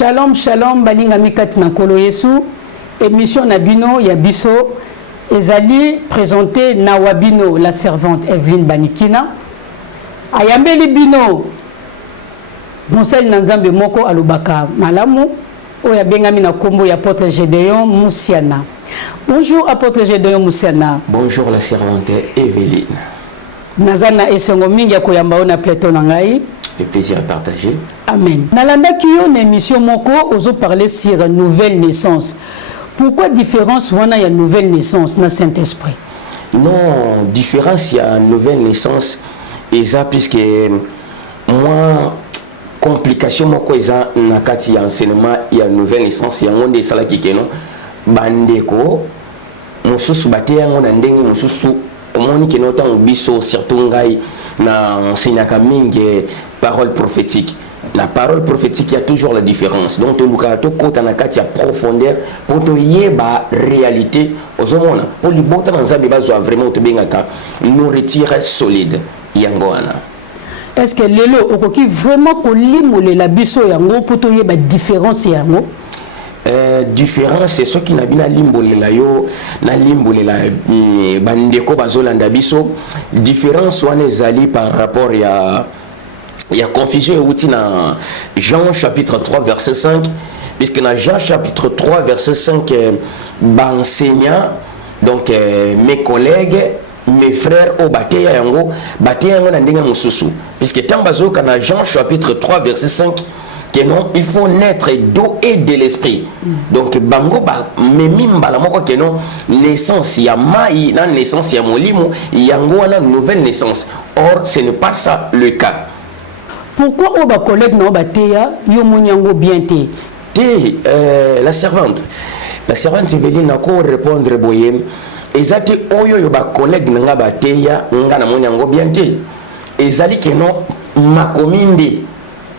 Shalom, shalom, balinga mikati na kolo Yesu. Émission Nabino, Yabiso. Ezali présenté na Wabino, la servante Evelyne Banikina. Ayambeli Bino. Monsel Nanzambe Moko Alubaka Malamu. Oya Bengami na Kombo ya apôtre Gédéon Moussiana. Bonjour apôtre Gédéon Moussiana. Bonjour la servante Evelyne. Nazana esongo mingi ya koyamba na plateau na ngai. Le plaisir à partager. Amen. Nalanda kiyo na émission moko ozo parler sur nouvelle naissance. Pourquoi différence wana ya nouvelle naissance na Saint-Esprit? Non, différence ya nouvelle naissance et ça puisque moi complication moko eza na kati ya enseignement ya nouvelle naissance ya ngonde sala kikeno bandeko mususu bate yango na ndenge mususu omoni keno tango biso surtout ngai na enseignaka mingi parole prophétique. La parole prophétique, il y a toujours la différence. Donc, tu as une profondeur pour te yeba réalité aux hommes. Pour les bons temps, vraiment te nourriture solide. Est-ce que lelo okoki vraiment ko limole la biso yango pour te yeba différence yango? Différence c'est ce qui n'a bien limbole la yo na limbole la bandeko bazolanda biso. Différence wana ezali par rapport ya il y a confusion et dans Jean chapitre 3 verset 5 puisque dans Jean chapitre 3 verset 5 enseignant donc mes collègues mes frères au bateya yango na ndenge mususu puisque tant bazo kana Jean chapitre 3 verset 5 que non il faut naître d'eau et de l'esprit donc bango ba memimba la moko que non naissance ya mai na naissance ya molimo yango na nouvelle naissance. Or ce n'est pas ça le cas. Pourquoi on va collègue non bateya yo monyango bien te? La servante Evelyne n'a qu'à répondre boyem ezati oyo yo ba collègue nga bateya nga na monyango bien te ezali que non makominde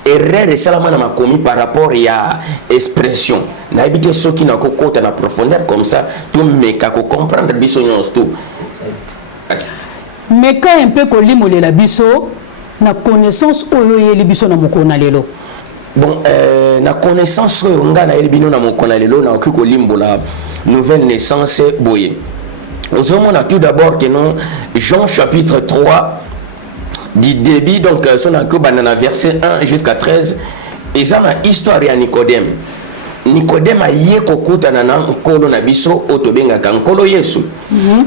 erreur salama na makomi par rapport ya expression na ebite soki na kokota na profondeur comme ça tout meka ko comprendre biso nyonso tout mais quand un peu kolimole la biso na connaissance oyo yeli biso na mokona lelo. Bon na connaissance oyo nga na yeli bino na mokona lelo na okiko limbola nouvelle naissance boye. Ozomona tout d'abord que non Jean chapitre 3 du début donc son na verset 1 jusqu'à 13 et ça na histoire ya Nicodème. Nicodème aye kokutana na nkolo na biso otobengaka nkolo Yesu.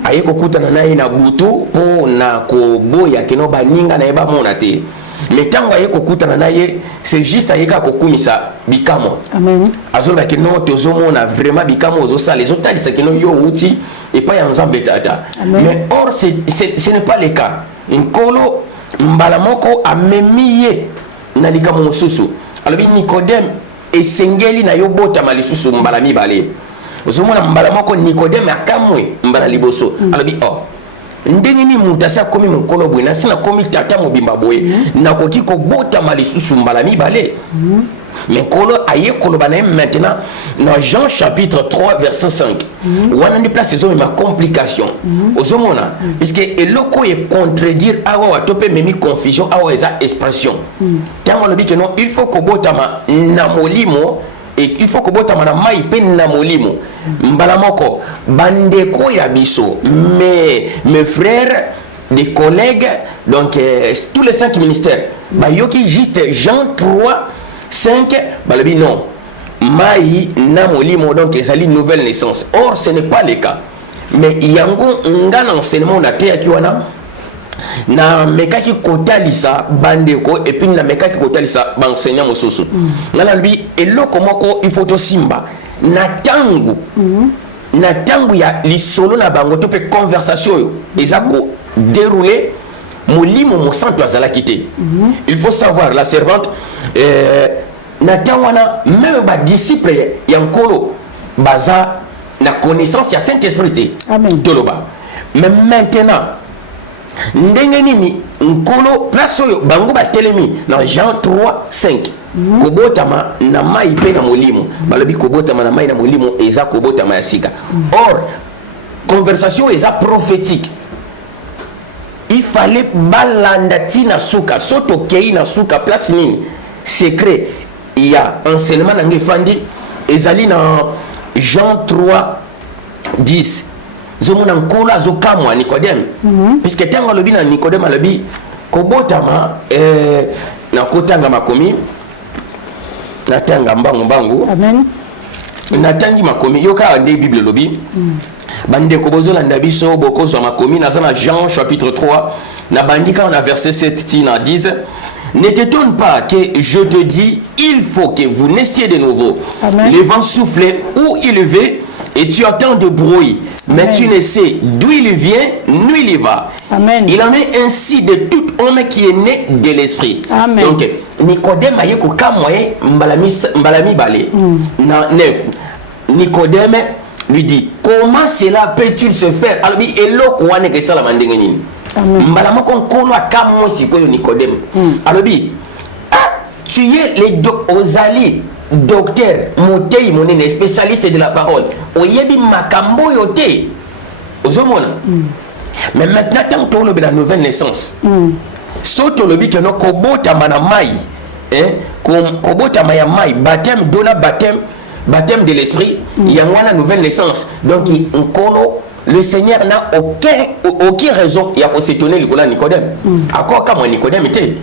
Aye kokutana na ye na butu po na koboya keno baninga na eba mona te. Mais tango aye kokutana na ye c'est juste aye ka kokumisa bikamo. Amen. Azoba keno tozomona vraiment bikamo ozosala les otali sa keno yo uti et pas ya nzambe tata. Mais or ce n'est pas le cas. Nkolo mbala moko amemiye na likamo mosusu. Alors Nicodème esengeli na yobota malisusu mbala mibale ozomona mbala moko Nicodème akamwe mbala liboso alobi ndenge ni mutasa komi mukolo bwe na sina komi tata mobimba boye na koki ko bota malisusu mbala mibale mais kolo aye kolo bana maintenant dans Jean chapitre 3 verset 5 wana ni place zo ma complication ozomona puisque eloko e contredire awa watope memi confusion awa eza expression tango lobi que non il faut ko botama na molimo et il faut que botama na mai pe na molimo mbala moko bandeko ya biso mais mes frères des collègues donc tous les 5 ministères ba yoki juste Jean 3 5 balabi non mai na molimo donc ezali nouvelle naissance. Or ce n'est pas le cas mais yango ngana enseignement na te akiwana na mekaki kotalisa bandeko et puis na mekaki kotalisa ba enseignant mosusu ngana lui eloko moko il faut to simba na tangu ya lisolo na bango to pe conversation yo ezako dérouler molimo mo santo azala kité. Il faut savoir la servante na tawana même ba disciple ya nkolo baza na connaissance ya Saint-Esprit. Amen. Toloba. Mais maintenant ndenge nini nkolo place oyo bango ba telemi na Jean 3 5 kobotama na mai pe na molimo balobi kobotama na mai na molimo eza kobotama ya sika. Or conversation eza prophétique. Il fallait balanda tina suka soto kei na suka place nini secret il y a enseignement nange fandi ezali na Jean 3 10 zomona nkolo azokamwa Nicodème puisque tango alobi na Nicodème alobi kobotama na kotanga makomi natanga mbangu amen natangi makomi yoka nde Bible lobi bande ko bozolanda biso bokozwa makomi na Jean chapitre 3 na bandika na verset 7 tina 10. Ne t'étonne pas que je te dis, il faut que vous naissiez de nouveau. Amen. Le vent soufflait où il veut et tu entends de bruit, mais Amen. Tu ne sais d'où il vient, d'où il va. Amen. Il en est ainsi de tout homme qui est né de l'esprit. Amen. Donc, Nicodème a yeko kamoye mbalami bale na 9. Nicodème lui dit, comment cela peut-il se faire? Alors, il dit, eloko wane ke sala mandenge nini? Mbalama konkolo akamo sikoyo Nicodème. Alors, tu es les ozali docteur Motei monene spécialiste de la parole. Oyebi makambo yote. Ozomona. Mais maintenant tant que tu la nouvelle naissance. Soto lobi que no kobota mana mai. Kobota maya mai baptême dona baptême de l'esprit, il y a une nouvelle naissance. Donc le Seigneur n'a aucune raison il y a s'étonner le Nicodème. Encore comme Nicodème était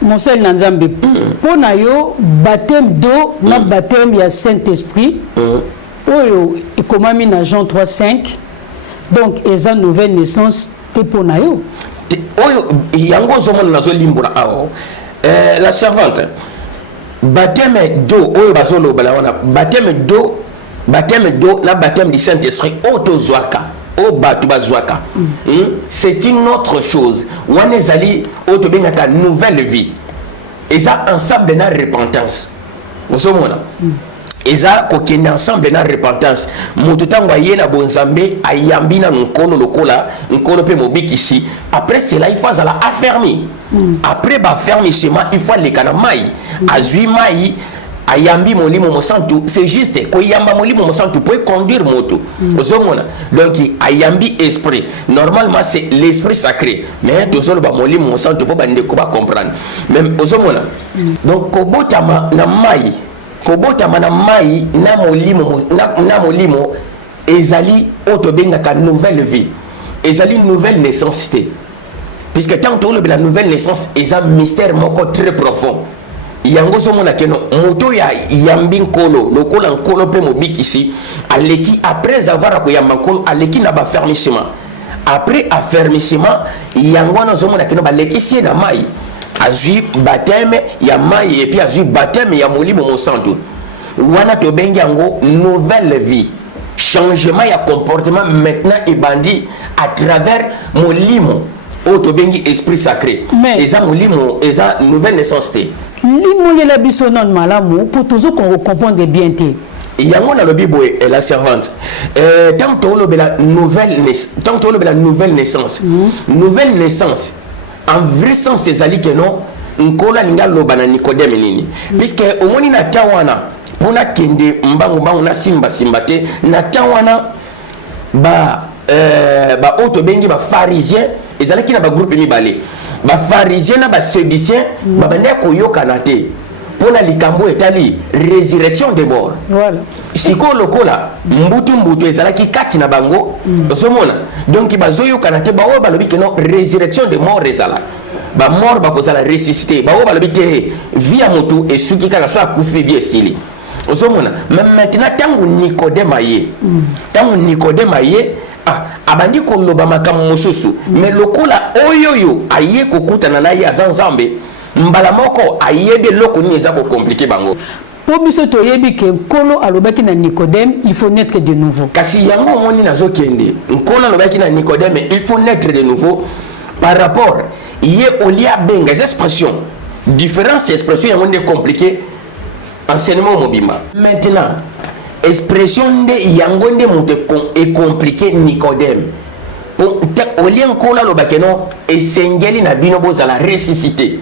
mon seul Nanzambe pour nayo baptême d'eau na baptême ya Saint-Esprit oyo ikomami na Jean 3:5 donc eza nouvelle naissance te pour nayo oyo yango zomona nazo limbura awo la servante baptême d'eau oyo bazolo balawana baptême d'eau na baptême du Saint-Esprit otozwaka o batu bazwaka c'est une autre chose wana ezali otobengaka nouvelle vie eza ensemble na repentance osomona eza kokende ensemble na repentance moto tango aye na bonzambe ayambi na nkolo lokola nkolo pe mobikisi après cela il faut la affermi après ba fermissement il faut les kana mai azui mai ayambi molimo mosantu c'est juste ko yamba molimo mosantu pour conduire moto ozomona donc ayambi esprit normalement c'est l'esprit sacré mais tozolo ba molimo mosantu po bande ko ba comprendre même ozomona donc kobotama na mai na molimo ezali otobengaka nouvelle vie ezali nouvelle naissance puisque tant que la nouvelle naissance est un mystère moko très profond yango zomona keno moto ya yambi nkolo lokola nkolo pe mobikisi aleki après avoir ko yamba nkolo aleki na ba fermissement après affermissement yango na zomona keno ba lekisi na mai azui baptême ya mai et puis azui baptême ya molimo mosantu wana to bengi yango nouvelle vie changement ya comportement maintenant et bandi à travers molimo to bengi esprit sacré eza molimo eza nouvelle naissance te limole la biso non malamu pour toujours qu'on comprendre bien te yango na lobi boye la servante tant que la nouvelle naissance nouvelle naissance en vrai sens ezali que non nkola linga loba na Nicodème nini puisque omoni na tawana pona kende mbangu na simba te na tawana ba auto bengi ba pharisien ezali ki na ba groupe mibale ba pharisien na ba sédicien ba bande ko yokana te pona likambo etali résurrection des morts voilà siko lokola mbutu ezala ki kati na bango osomona donc bazoyokana te ba o balobi que non résurrection des morts ezala ba mort ba kozala ressuscité ba o balobi te vie a motu esuki kaka so akufi vie esili osomona même maintenant tangu Nicodème aye abandi koloba makambo mosusu mais lokola oyoyo aye kokutana na ye azanzambe mbala moko ayebi loko ni eza ko compliqué bango po biso toyebi ke nkolo alobaki na Nicodème il faut naître de nouveau kasi yango moni nazokende nkolo alobaki na Nicodème il faut naître de nouveau par rapport ye olia benga les expressions différentes expressions yango ndé compliqué enseignement mobimba maintenant expression de yango nde moto est compliqué Nicodème au lien kola lo bakeno esengeli na bino bozala ressuscité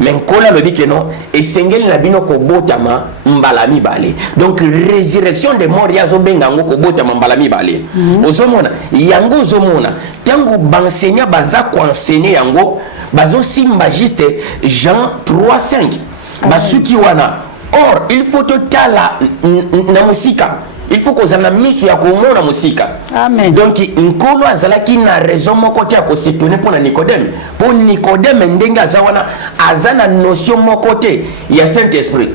mais kola lo bikeno esengeli na bino ko botama mbala mibale donc résurrection des morts yazo benga ngo ko botama mbala mibale ozomona yango ozomona tango benseignant baza ko enseigner yango bazo simba juste Jean 3:5 basuki wana Or, il faut total na musika. Il faut qu'on ait mis sur la musika. Amen. Donc, Nkolo azalaki na raison moko te ko s'étonner pour Nicodème. Pour Nicodème ndenga zawana azana notion moko te ya Saint-Esprit.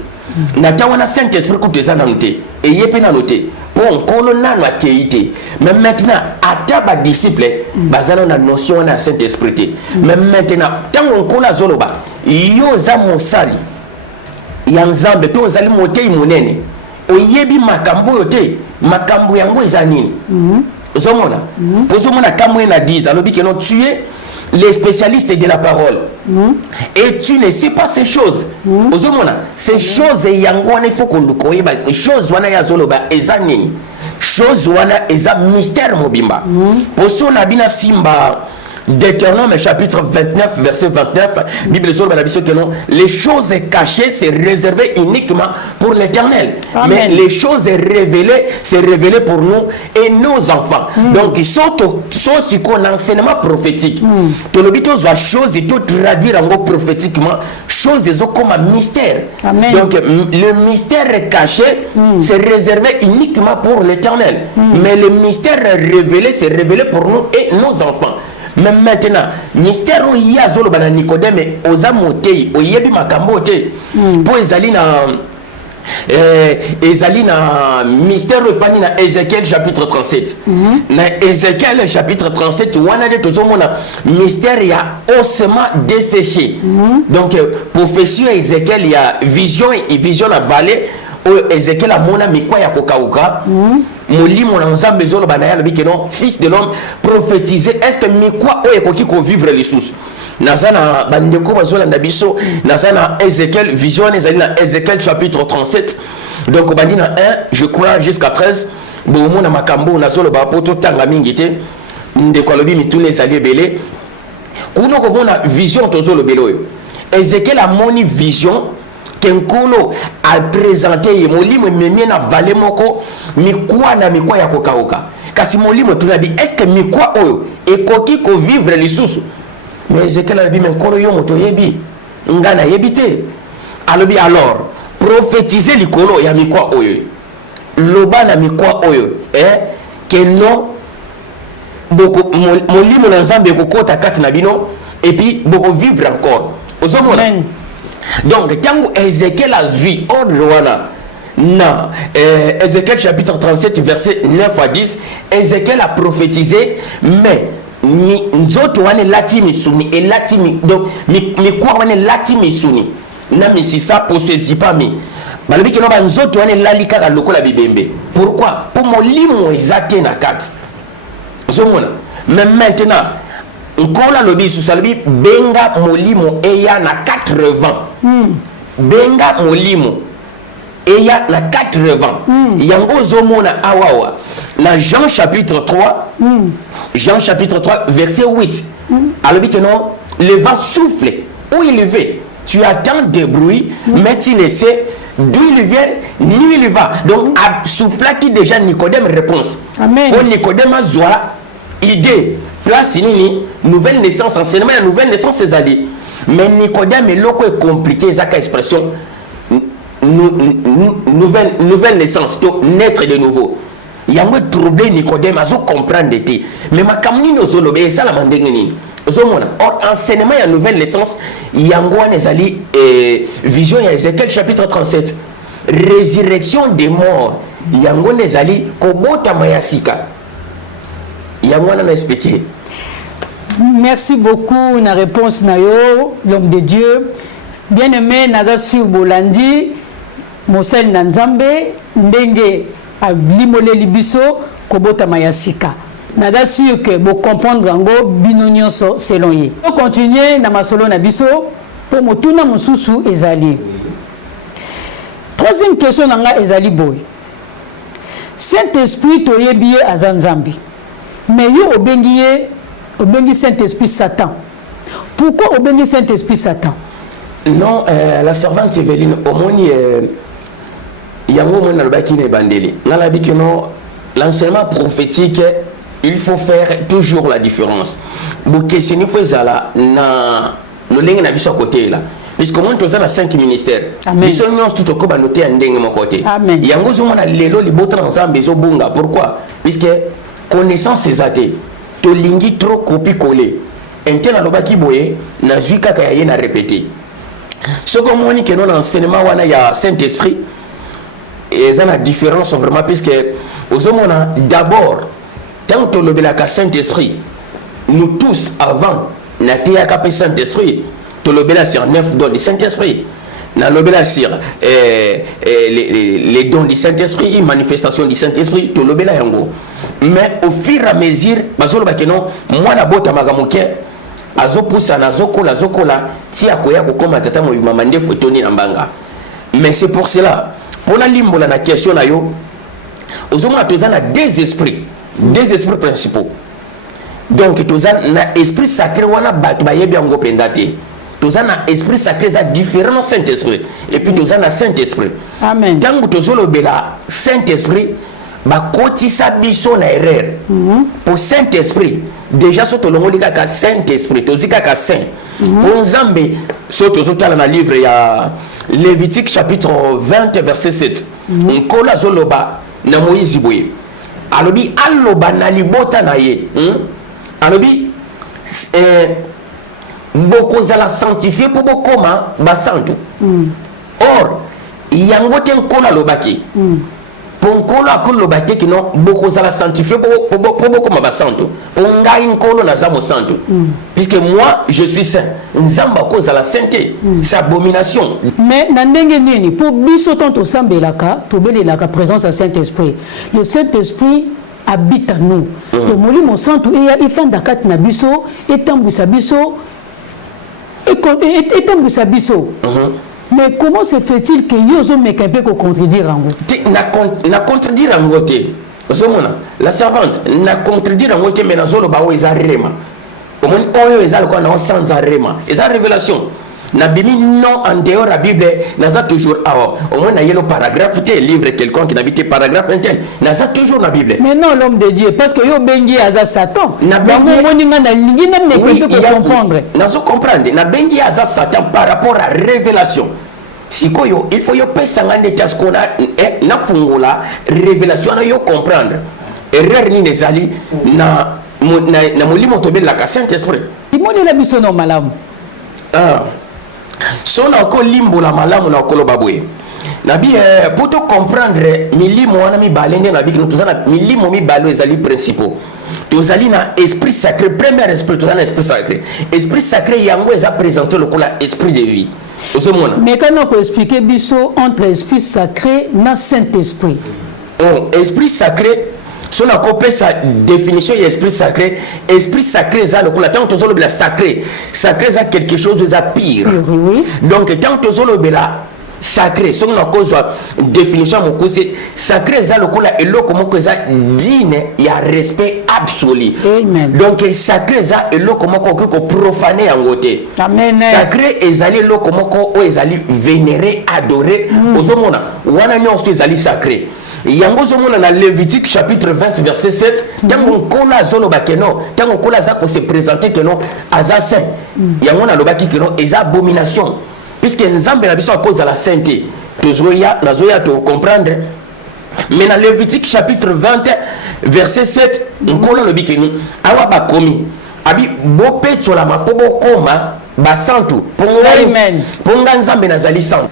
Nata wana Saint-Esprit ko tezana noté et yepé na noté. Pour Nkolo nano akeité. Mais maintenant ata ba disciple bazana na notion na Saint-Esprit. Mais maintenant tant Nkolo azoloba yo za mosali ya Nzambe to zali motei monene. Oyebi makambo yote makambo yango eza nini ozomona pozomona kamwe na 10 alobi que non tu es les spécialistes de la parole et tu ne sais pas ces choses ozomona ces choses yango wana il faut qu'on le koyeba choses wana ya zoloba eza nini chose wana eza mystère mobimba poso na bina simba Deutéronome chapitre 29 verset 29 Bible sur que non les choses cachées c'est réservé uniquement pour l'Éternel mais les choses révélées c'est révélé pour nous et nos enfants donc ils sont ce qu'on enseignement prophétique to lobito zo chose et tout traduire en prophétiquement choses ils ont comme un mystère. Amen. Donc le mystère caché c'est réservé uniquement pour l'Éternel mais le mystère révélé c'est révélé pour nous et nos enfants. Mais maintenant, mystère où il y a zolo bana Nicodème oza motei oyebi makambo te pour ezali na mystère fani na Ézéchiel chapitre 37 na Ézéchiel chapitre 37 wana de tozomona mystère ya osement desséché donc prophétie Ézéchiel ya vision la vallée Ézéchiel a mona mikwa ya kokauka molimo na nzambe zolo banaya lobi que non fils de l'homme prophétiser est-ce que mikwa o ekoki ko vivre les sous nazana bandeko bazola ndabiso nazana Ézéchiel vision ezali na Ézéchiel chapitre 37 donc bandi na 1 je crois jusqu'à 13 bo mona makambo nazolo ba poto tanga mingi te ndeko lobi mitune ezali belé kuno ko mona vision tozolo belo Ézéchiel a moni vision Kenkolo a présenté molimo memie na vale moko mikwa na mikwa ya kokauka kasi molimo tunabi est-ce que mikwa oyo ekoki ko vivre les sous mais Ezekiel a dit mais nkolo yo moto yebi ngana yebite alobi alors prophétiser likolo ya mikwa oyo loba na mikwa oyo que non boko molimo na Nzambe kokota kati na bino et puis boko vivre encore ozomona. Donc, quand Ézéchiel a vu ordre na Ézéchiel chapitre 37 verset 9 à 10, Ézéchiel a prophétisé, mais nzoto wane lati misuni et lati donc mi kwa wane lati misuni na misisa posezi pas mi balobi ke no ba nzoto wane lalika ka lokola bibembe. Pourquoi? Pour molimo ezate na kat zomona. Mais maintenant Nkola lobi susalobi benga molimo eya na 80 benga molimo eya na 80 yango zomona awawa na Jean chapitre 3 Jean chapitre 3 verset 8 alobi que non le vent souffle où il veut tu attends des bruits mais tu ne sais d'où il vient ni où il va donc a souffle qui déjà Nicodème réponse. Amen. Pour Nicodème zoa idée place nini nouvelle naissance enseignement la nouvelle naissance c'est allé mais Nicodème est loco est compliqué ça expression nouvelle naissance donc naître de nouveau yango troublé Nicodème azo comprendre été mais ma kamni no zolo be ça la mandenge ni zomona or enseignement la nouvelle naissance yango nezali vision ya Ézéchiel chapitre 37 résurrection des morts yango nezali kobota mayasika. Merci beaucoup na réponse nayo l'homme de Dieu bien aimé naza sur bolandi mosel na Nzambe ndenge a limolé libiso kobota mayasika naza sûr que bo comprendre ngo bino nyonso selon ye. On continue na masolo na biso pour motuna mususu ezali. Troisième question nanga ezali boy. Saint-Esprit toyebiye azanzambi. Mais yo obengi Saint-Esprit Satan. Pourquoi obengi Saint-Esprit Satan? Non, la servante Evelyne, au moins, yango mona lobaki ne bandeli. Nala bi que non, l'enseignement prophétique, il faut faire toujours la différence. Bu question il faut zala na lolenge na biso côté là. puisque moi tous na 5 ministères biso nyonso tout ko ba noter ndenge mon côté yango zo mona lelo libota nzambe zo bunga pourquoi puisque connaissance ezate to lingi trop copie coller intena lobaki boye na zui kaka ya na répéter ce que moi ni que non enseignement wana ya Saint-Esprit et ça la différence vraiment puisque aux hommes d'abord tant que le Saint-Esprit nous tous avant n'atteignons qu'à Saint-Esprit to le c'est 9 dons du Saint-Esprit na le sur les dons du Saint-Esprit une manifestation du Saint-Esprit to le yango mais au fur et à mesure bazolo bakeno moi na bota magamuke azopusa na zokola ti akoya ko koma tata mo mama ndefu toni na mbanga mais c'est pour cela pour la limbola na question na yo ozomona tozana deux esprits principaux donc tozana na esprit sacré wana batu bayebi yango pendate tozana esprit sacré za différent Saint-Esprit et puis tozana Saint-Esprit amen tangu tozolo bela Saint-Esprit bakotisa biso na erreur pour Saint-Esprit déjà soto longoli kaka Saint-Esprit tozika ka saint pour nzambe soto zotala na livre ya Lévitique chapitre 20 verset 7 nkola zoloba na Moïse boye alobi aloba na libota na ye alobi boko zala sanctifié pour bokoma basantu or yango te nkola lobaki pour nkolo akolo bate ki non boko zala sanctifié pour bokoma basantu pour ngai nkolo na zamo santu puisque moi je suis saint nzamba ko zala sainteté c'est abomination mais na ndenge nini pour biso tonto sambelaka to belelaka présence à Saint-Esprit le Saint-Esprit habite en nous to molimo santu et ifanda kati na biso etambwisa biso etambwisa biso mais comment se fait-il que yozo mekempe ko contredire en vous na contredire en côté la servante na contredire en côté mais na zolo ba o ezarema au moins oyo ezal ko na sans arema eza révélation na bimi non en dehors la Bible naza toujours au moins na yelo paragraphe te livre quelqu'un qui n'habite paragraphe intel naza toujours la Bible mais non l'homme de Dieu parce que yo bengi aza Satan na moninga na lingi na mekempe ko comprendre nazo comprendre na bengi aza Satan par rapport à révélation sikoyo il faut yo pesa ngane taskona na fungula révélation na yo comprendre erreur ni nezali na molimo tobel la Saint-Esprit imoni la biso no malamu sona ko limbo la malamu na koloba boye nabi pour te comprendre milimo wana mi balende na biki tozana milimo mi balo ezali principaux tozali na esprit sacré premier esprit tozana esprit sacré yango eza présenté le kola esprit de vie. Mais quand on peut expliquer biso entre esprit sacré na Saint-Esprit. Esprit sacré, si on a copié sa définition d'esprit sacré ça le coup tant que la sacré c'est quelque chose de pire. Donc tant que la sacré si on a cause définition mon cause sacré ça le coup là et l'eau comment que ça digne il y a respect absolu. Donc sacré ça et l'eau comment qu'on profaner en côté. Sacré ezali l'eau comment qu'on ezali vénérer adorer aux hommes wana nyonso ezali sacré. Yango zomona na Lévitique chapitre 20 verset 7 tango kola zolo bakeno tango kola za ko se présenter que non aza saint yango na lobaki que non eza abomination puisque nzambe na biso à cause de la sainteté tozoya nazoya to comprendre mais na Lévitique chapitre 20 verset 7 nkola lobiki ni awa bakomi abi bopetsola mapobo koma basantu ponga nzambe nazali santu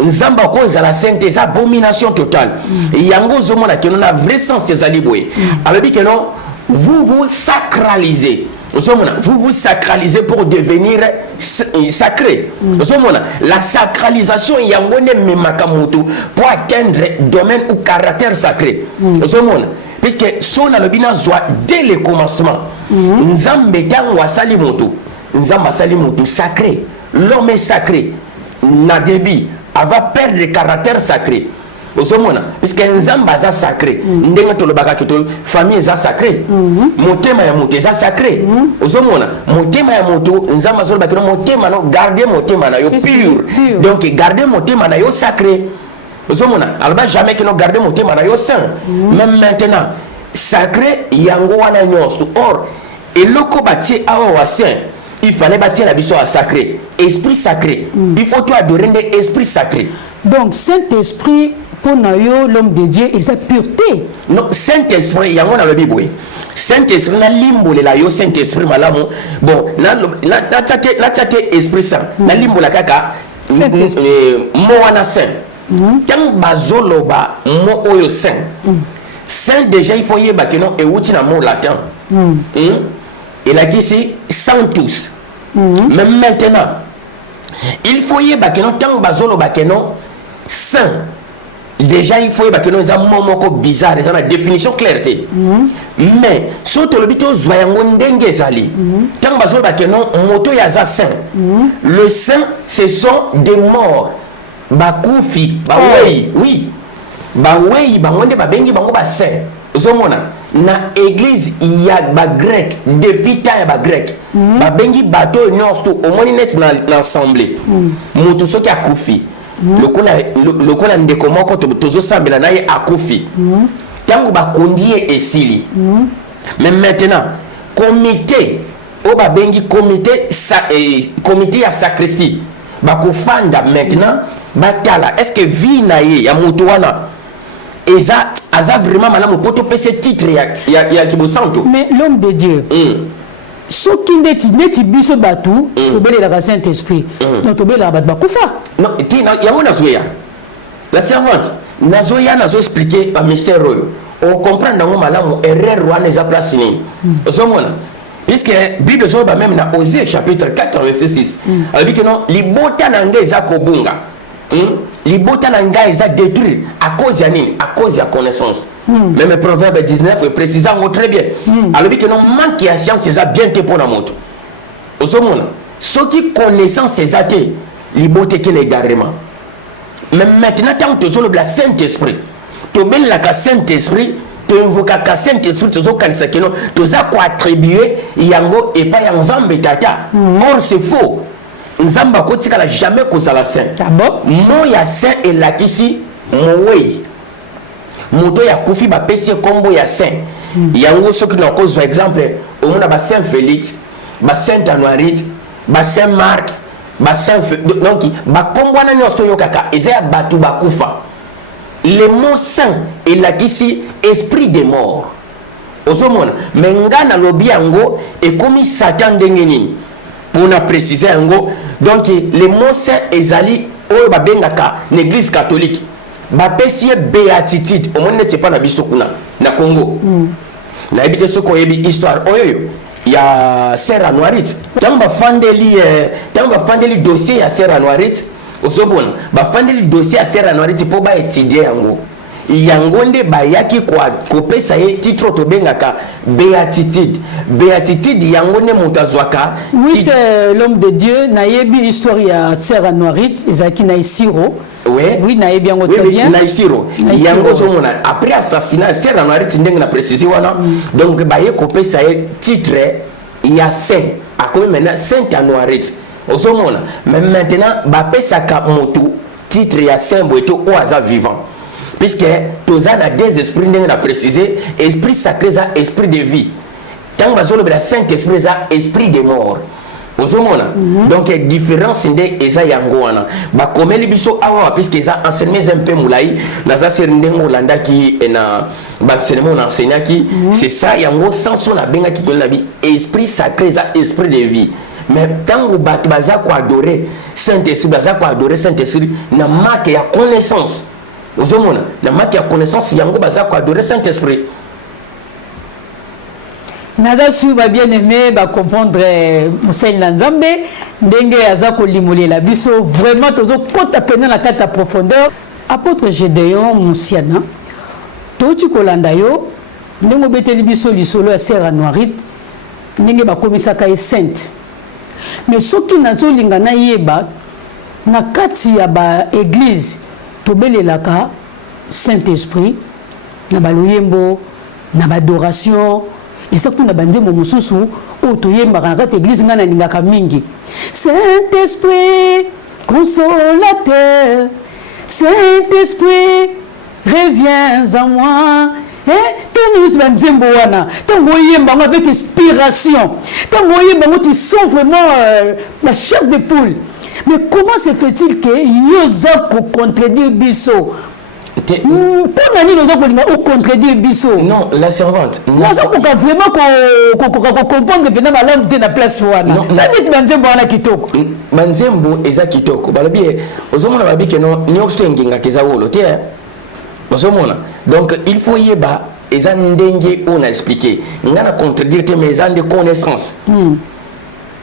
nzamba ko ezala sainte eza abomination totale yango zomona que non a vrai sens ezali boye alobi que non vous sacralisez vous vous sacralisez pour devenir sacré la sacralisation yango ne memaka mutu pour atteindre domaine ou caractère sacré puisque son alobina zwa dès le commencement nzambe tango asali mutu nzamba asali mutu sacré l'homme est sacré na débit va perdre le caractère sacré. Puisque nzamba za sacré, ndenga tolobaka to famille za sacré, motema ya moto za sacré. Ozomona motema ya moto nzamba zolo bakino motema no garder motema na yo pur. Donc garder motema na yo sacré. Ozomona alba jamais que no garder motema na yo saint. Même maintenant sacré yango wana nyosto. Or eloko batie awa wa saint il fallait bâtir la biso à sacré, esprit sacré. Il faut toi adorer l'esprit sacré. Donc Saint-Esprit pour nous l'homme de Dieu et sa pureté. Non, Saint-Esprit, il y a un le Bible. Saint-Esprit na limbo le la yo Saint-Esprit malamu. Bon, na tate esprit saint. Na limbo la kaka mo wana saint. Tant bazolo ba mo oyo saint. Saint déjà il faut yeba que non et outi na mot latin. Et là ici sanctus. Mais maintenant il faut yeba que non tant bazolo ba que non saint. Déjà il faut que nous avons un mot bizarre, ils ont la définition clarté. Mais surtout le bito zoyango ndenge zali. Tant que non moto yaza saint. Le saint ce sont des morts. Bakufi, bawei, oui. Bawei bangonde babengi bango ba saint. Zomona na église il y a ba grec depuis temps ya ba grec. Babengi bato nyonso au moins net na l'assemblée. Moto soki akufi. Le kola ndeko moko tozo sambela na ye akufi. Tango ba kondie esili. Mais maintenant comité o ba bengi comité ya sacristie ba ko fanda maintenant batala est-ce que vie na ye ya mutu wana eza vraiment malamu poto pese titre ya kibosanto. Mais l'homme de Dieu soki ndeti biso batu tobelela ka Saint-Esprit donc tobelela batu bakufa. Non tina yango nazoya la servante nazoya nazo expliquer un mystère on comprend dans malamu erreur wana eza place ni osomona puisque Bible zoba même na Osée chapitre 4 verset 6 elle dit que non libota na ngeza kobunga libota na nga eza détruire à cause ya nini à cause ya connaissance. Même Proverbe 19 précisant très bien alors dit que non manque ya science eza bien te pour la moto osomona soki connaissance eza te libote ke égarement. Mais maintenant tant que tu le Saint-Esprit tu ben la Saint-Esprit tu invoques ka Saint-Esprit tu zo kanisa keno tu za ko attribuer yango et pas ya nzambe tata. Or c'est faux. Nzamba ko tika la jamais ko sala saint. Ah bon? Mo ya saint et la kisi mowe. Moto ya kufi ba pesi kombo ya saint. Yango soki na ko zo exemple au mona ba Saint Félix, ba Saint Anuarite, ba Saint Marc, ba Saint donc ba kombo na nyosto yo kaka eza batu ba kufa. Le mot saint et la kisi esprit des morts. Ozomona mengana lobi yango et comme Satan dengeni. Pour nous préciser donc les mots saints ezali oyo babengaka l'église catholique bapesie béatitude au moins n'était pas na biso kuna na Congo na ebite soko yebi histoire oyo ya Sœur Anuarite tant ba fandeli dossier ya Sœur Anuarite osomona ba fandeli dossier ya Sœur Anuarite pour ba étudier yango nde bayaki kwa kopesa ye titre to bengaka béatitude yango ne mutazwaka. Oui, c'est l'homme de Dieu nayebi histoire ya Sœur Anuarite ezaki na Isiro. Oui nayebi yango très bien na Isiro yango zomona après assassinat Sœur Anuarite ndenge na préciser wana donc baye kopesa ye titre ya saint akomi maintenant Saint Anuarite ozomona mais maintenant bapesaka motu titre ya saint boeto o aza vivant. Puisque tous a des esprits n'est précisé esprit sacré ça esprit de vie tant que le Saint-Esprit ça esprit de mort ozomona donc différence ndé eza yango wana ba komeli biso awa puisque ça enseigné un peu moulai na za serndingo landa ki na ba enseignement na enseignant qui c'est ça yango sans son abenga ki ko na bi esprit sacré ça esprit de vie. Mais tant que bat baza ko adorer Saint-Esprit baza ko adorer Saint-Esprit na marque ya connaissance. Ozomona na maki ya connaissance yango baza ko adorer Saint-Esprit. Naza su ba bien aimé ba comprendre Moussel Nzambe ndenge aza ko limolela biso vraiment tozo kota pena na kata profondeur. Apôtre Gédéon Moussiana toti kolanda yo ndenge beteli biso lisolo ya Sœur Anuarite ndenge ba komisaka e sainte. Mais soki nazo linga na yeba na kati ya ba église tobelelaka Saint-Esprit na baluyembo na adoration et ça tout na banzembo mususu o toyembaka na kati église ngana lingaka mingi. Saint-Esprit consolateur, Saint-Esprit reviens à moi. Tenu banzembo wana tongo yemba avec esprit inspiration. Quand tu sens vraiment la chair de poule. Mais comment se fait-il que Yosa contredire Bisso? Pour nani nous contredire Bisso? Non, la servante. Non, ça pour vraiment comprendre que la langue de la place wana. Non, n'habite Banzembo ana kitoko. Banzembo eza kitoko. Balobi ozomona babi que non nyoksto nginga keza wolo te. Ozomona. Donc il faut yeba eza ndenge on a expliqué. Ngana contredire te mais eza de connaissance.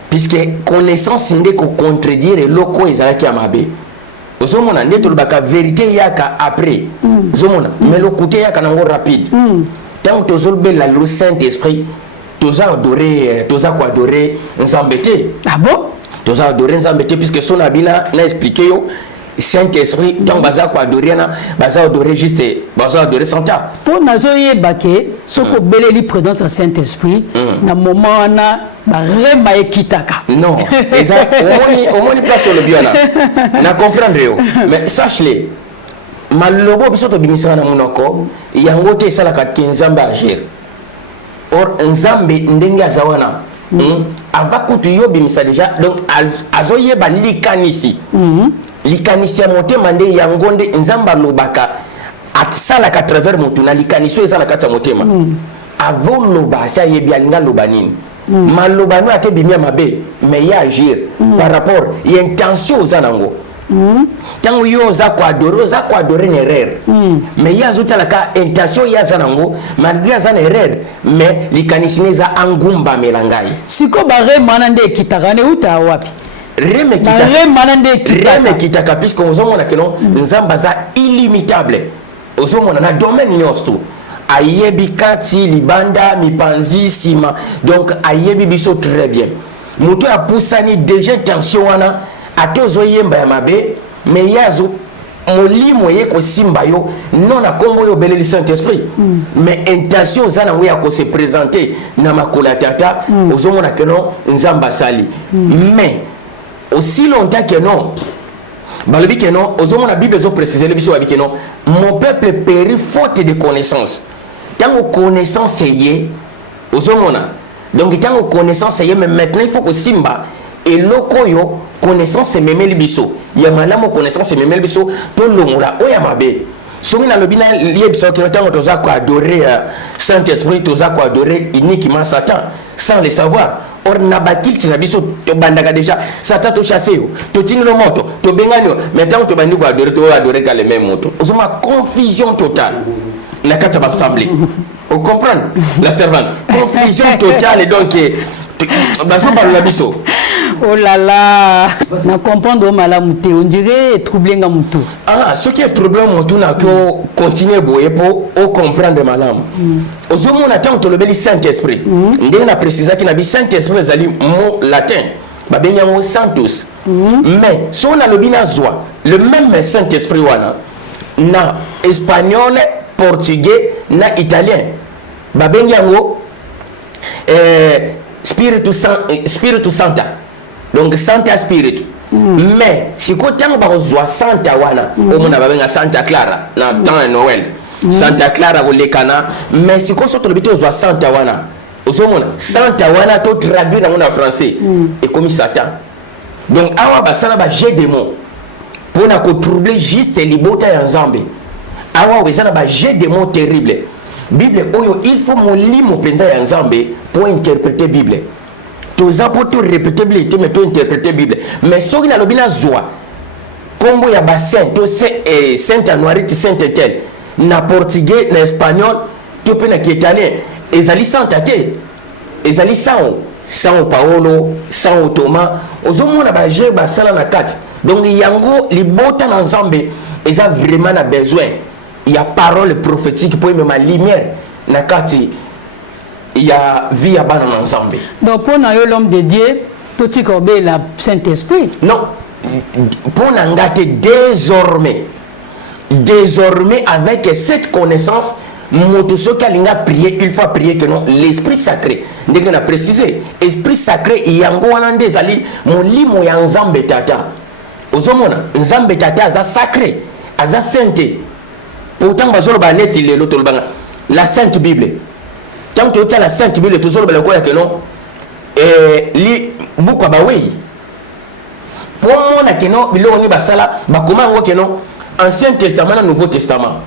Puisque connaissance n'est que contredire loko ezalaki amabe. Ozomona ndeto lobaka vérité yaka après. Ozomona mais le côté yaka nango rapide. Tant que tozolbe la le Saint-Esprit, toza adorer, toza ko adorer nzambete. Ah bon? Toza adorer nzambete puisque son abina na expliqué yo Saint-Esprit tant baza ko adorer na baza adorer juste baza adorer Santa. Pour nazo yebake soko beleli présence du Saint-Esprit na moment na ba rema ekitaka. Non, au moins place sur le bien là. Na comprendre yo. Mais sache-le. Malobo biso to bimisana na monoko yango te sala ka nzambe agir. Or nzambe ndenge azawana. Ava kutu yo bimisa déjà donc azoye ba likanisi. Likanisi motema nde yango nde nzamba lobaka atsala ka travers motuna likanisi ezala kata motema. Avo loba sa yebi alinga loba nini. Malobano ate bimia mabe mais ya agir par rapport y intention zanango. Tango yo za ko adorer une erreur. Mais ya zuta la ka intention ya zanango malgré za erreur mais likanisine za angumba melangai. Siko bare manande kitaka ne uta wapi? Reme kitaka puisque ozomona que non nzamba za illimitable. Ozomona na domaine nyosto. Ayebi kati libanda mipanzi sima donc ayebi biso très bien. Muto a poussani déjà intention wana atozo yemba ya mabe mais yazo molimo ye ko simba yo non na kombo yo beleli Saint-Esprit mais intention zana we ya ko se présenter na makola tata ozomona que non nzamba sali mais aussi longtemps que non balobi que non ozomona Bible zo préciser le biso que non mon peuple périt faute de connaissance. Tant connaissance est ozomona donc tant connaissance est mais maintenant il faut que simba et lokoyo connaissance est même libiso ya malamo connaissance est même libiso to longola o ya mabe soki na lobina liebisa que tant toza ko adorer Saint-Esprit toza ko adorer uniquement Satan sans le savoir. Or na bakilti na biso to bandaka déjà Satan to chasser yo to tinilo moto to bengani mais tant to bandi ko adorer ka le même moto ozoma confusion totale. La carte va assembler. Vous comprenez? La servante. Confusion totale et donc baso par la biso. Oh là là. Na comprendre malamuté. On dirait troubler ngamutu. Ah, ce qui est troubler mutu na ko continuer boye pour comprendre malam. Ozomo na tant to le beli Saint-Esprit. Ndenge na préciser que na bi Saint-Esprit zali mot latin. Ba benya mot santos. Mais si on a le bina zwa, le même Saint-Esprit wana na espagnol portugais na italien babenyango spiritu santa donc santa spirit mais si ko tango ba zwa santa wana omona babenga Santa Clara na temps Noël Santa Clara ko lekana mais si ko soto bito zwa santa wana ozomona santa wana to traduire en français et comme Satan donc awa basala ba jet de mots pour na ko troubler juste libota ya nzambe. Awa wezana ba jet de mots terrible. Bible oyo il faut molimo penda ya nzambe pour interpréter Bible. Toza pour tout répéter Bible mais to interpréter Bible. Mais soki na lobina zwa kombo ya bassin to c'est Saint Anuarite Saint Etel na portugais na espagnol to pe na italien ezali santa te. Ezali Sao Paulo, Sao Thomas, ozomona ba jet ba sala na kat. Donc yango libota na nzambe eza vraiment na besoin. Il y a parole prophétique pour même la lumière na kati il y a vie à bana ensemble. Donc pour l'homme de Dieu petit corbe la Saint-Esprit. Non, pour n'engate désormais avec cette connaissance motoso kalinga prier il faut prier que non l'esprit sacré ndenge na préciser esprit sacré yango wana ndezali molimo ya nzambe tata ozomona nzambe tata aza sacré aza sainte. Pourtant bazolo ba neti lelo tolbanga la Sainte Bible tant que tu as la Sainte Bible tout ça le quoi que non li buku ba oui pour moi na que non bilo ni basala ba comment que non Ancien Testament et Nouveau Testament.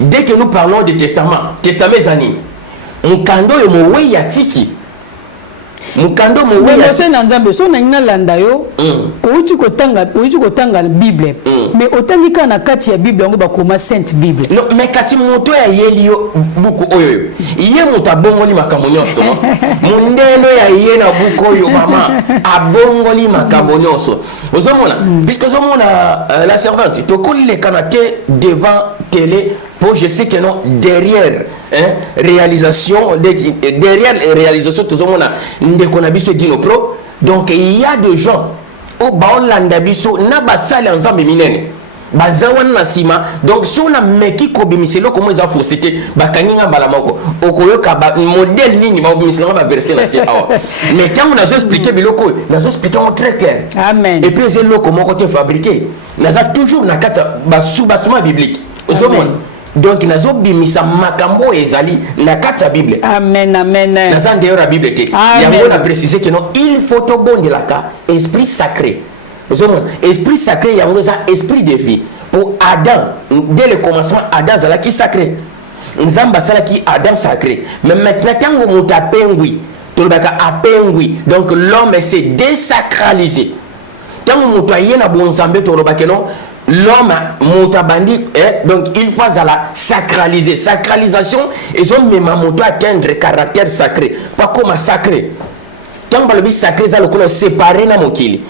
Dès que nous parlons de testament zani mukando yo mowe ya tiki mukando mowe ya tiki na nzambe so na ngina landa yo uchi kotanga Bible mais otandika na kati ya Bible ngo bakoma Sainte Bible no mais kasi moto ya yeli yo buku oyo iye mutabongoli makambo nyonso mundelo ya iye na buku oyo mama abongoli makambo nyonso ozomona puisque ozomona la servante tokoli le kanate devant télé pour je sais que non derrière réalisation derrière réalisation tout le monde ndeko na biso dino pro donc il y a des gens au baolanda biso na basale ensemble minene bazawan na sima donc si on a meki ko bimiselo comme ça faut c'était bakanginga balamoko okoyoka ba modèle nini ba bimiselo ba verser na sia awa mais quand on a expliqué biloko na expliqué très clair amen et puis c'est loko moko te fabriqué na za toujours na kata ba sous-bassement biblique osomon donc nazo bimisa makambo ezali na kati ya Bible amen amen naza ndeo la Bible te yango na préciser que non il faut to bondela ka esprit sacré esprit sacré yango za esprit de vie pour Adam dès le commencement Adam zala qui sacré nzamba sala qui Adam sacré mais maintenant tango mutapengwi tolobaka apengwi donc l'homme s'est désacralisé tango mutoye na bonzambe tolobaka non l'homme mutabandi donc il faut la sacraliser sacralisation ils ont même moto atteindre caractère sacré pas comme sacré tant balobi sacré za lokolo séparé na mokili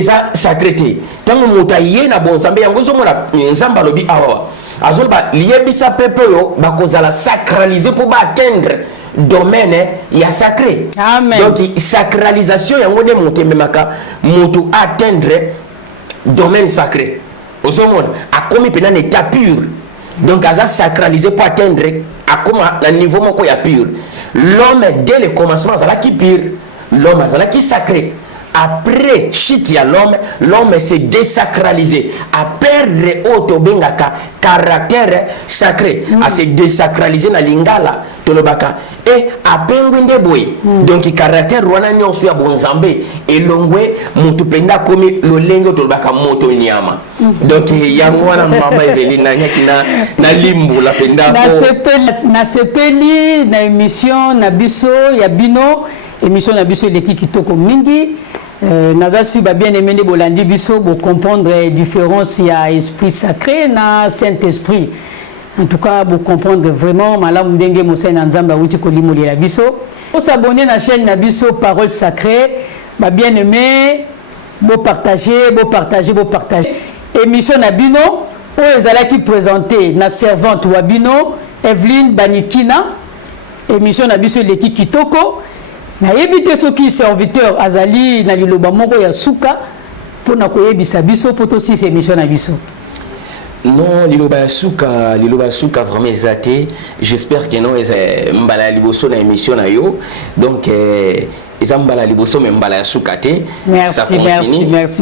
za sacrété tant muta yena bon sambe yango zo mona nzamba lobi awa azolba liebisa pepe yo bakozala sacraliser pour atteindre domaine ya sacré amen donc sacralisation yango de motememaka mutu atteindre domaine sacré au monde a commis un état pur donc à sacralisé pour atteindre à comment le niveau moko ya pur l'homme dès le commencement ça là qui pur l'homme ça là qui sacré après chute ya l'homme s'est désacralisé à perdre autobengaka caractère sacré à se désacraliser na lingala tolobaka et à pengwinde boy donc caractère wana nyonso ya bonzambe elongwe mutu penda komi lolengo tolobaka moto nyama donc yango wana mama Evelina nyakina na limbo la penda na sepeli na émission na biso ya bino émission na biso leki kitoko mingi nazasi ba bien aimé bolandi biso pour comprendre différence ya esprit sacré na Saint-Esprit. En tout cas, pour comprendre vraiment, Malam Ndenge Moussa Nzamba Wuti Kolimoli la biso. Pour s'abonner à la chaîne Nabiso Parole Sacrée, bah bien aimé, beau partager. Émission Nabino, où est qui présenté na servante Wabino, Evelyne Banikina, émission Nabiso Leki Kitoko. Na yebite soki serviteur azali na liloba moko ya suka pour na koyebisa biso poto si émission na biso. Non, liloba suka vraiment exaté. J'espère que non mbala liboso na émission na yo. Donc ezambala liboso me mbala suka te. Merci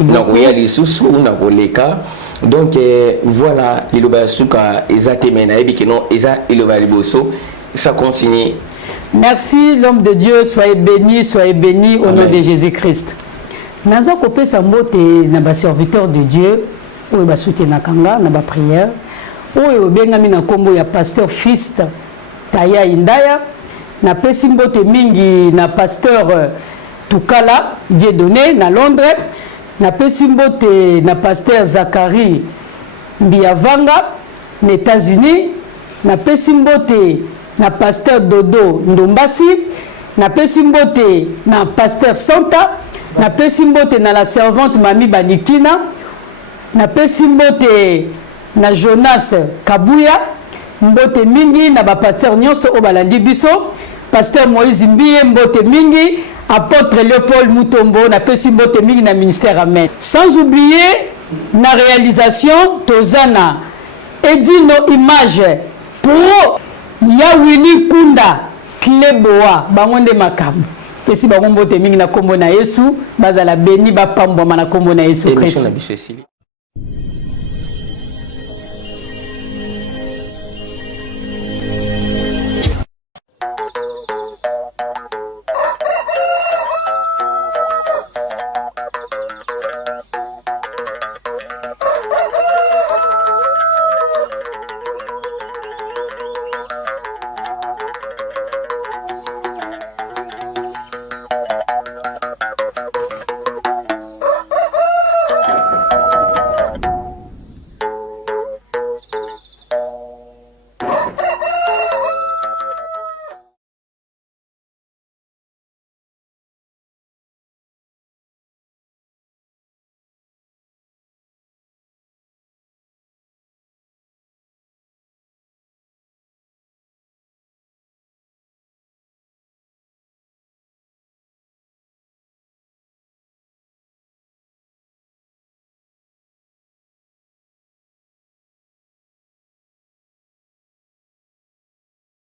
beaucoup. Donc il y a des sous na koleka. Donc voilà liloba suka exaté mais na yebi que non eza liloba liboso ça continue. Merci l'homme de Dieu, soyez béni au nom de Jésus-Christ. Naza kopé sambote na ba serviteur de Dieu, ou ba soutenir kanga na ba prière, ou bengami na kombo ya pasteur Fist Taya Indaya, na pesimbote mingi na pasteur Tukala Dieudonné na Londres, na pesimbote na pasteur Zachary Mbiavanga na États-Unis, na pesimbote na pasteur Dodo Ndombasi, na pesimbote na pasteur Santa, na pesimbote na la servante Mami Banikina, na pesimbote na Jonas Kabuya, mbote mingi na ba pasteur nyonso o balandi biso, pasteur Moïse Mbiye mbote mingi, apôtre Léopold Mutombo na pesimbote mingi na ministère amen. Sans oublier na réalisation Tozana Edino Image Pro Yawini Kunda Kleboa bangonde makambo pesi bango mbote mingi na kombo na Yesu bazala beni bapambwa na kombo na Yesu Kristo.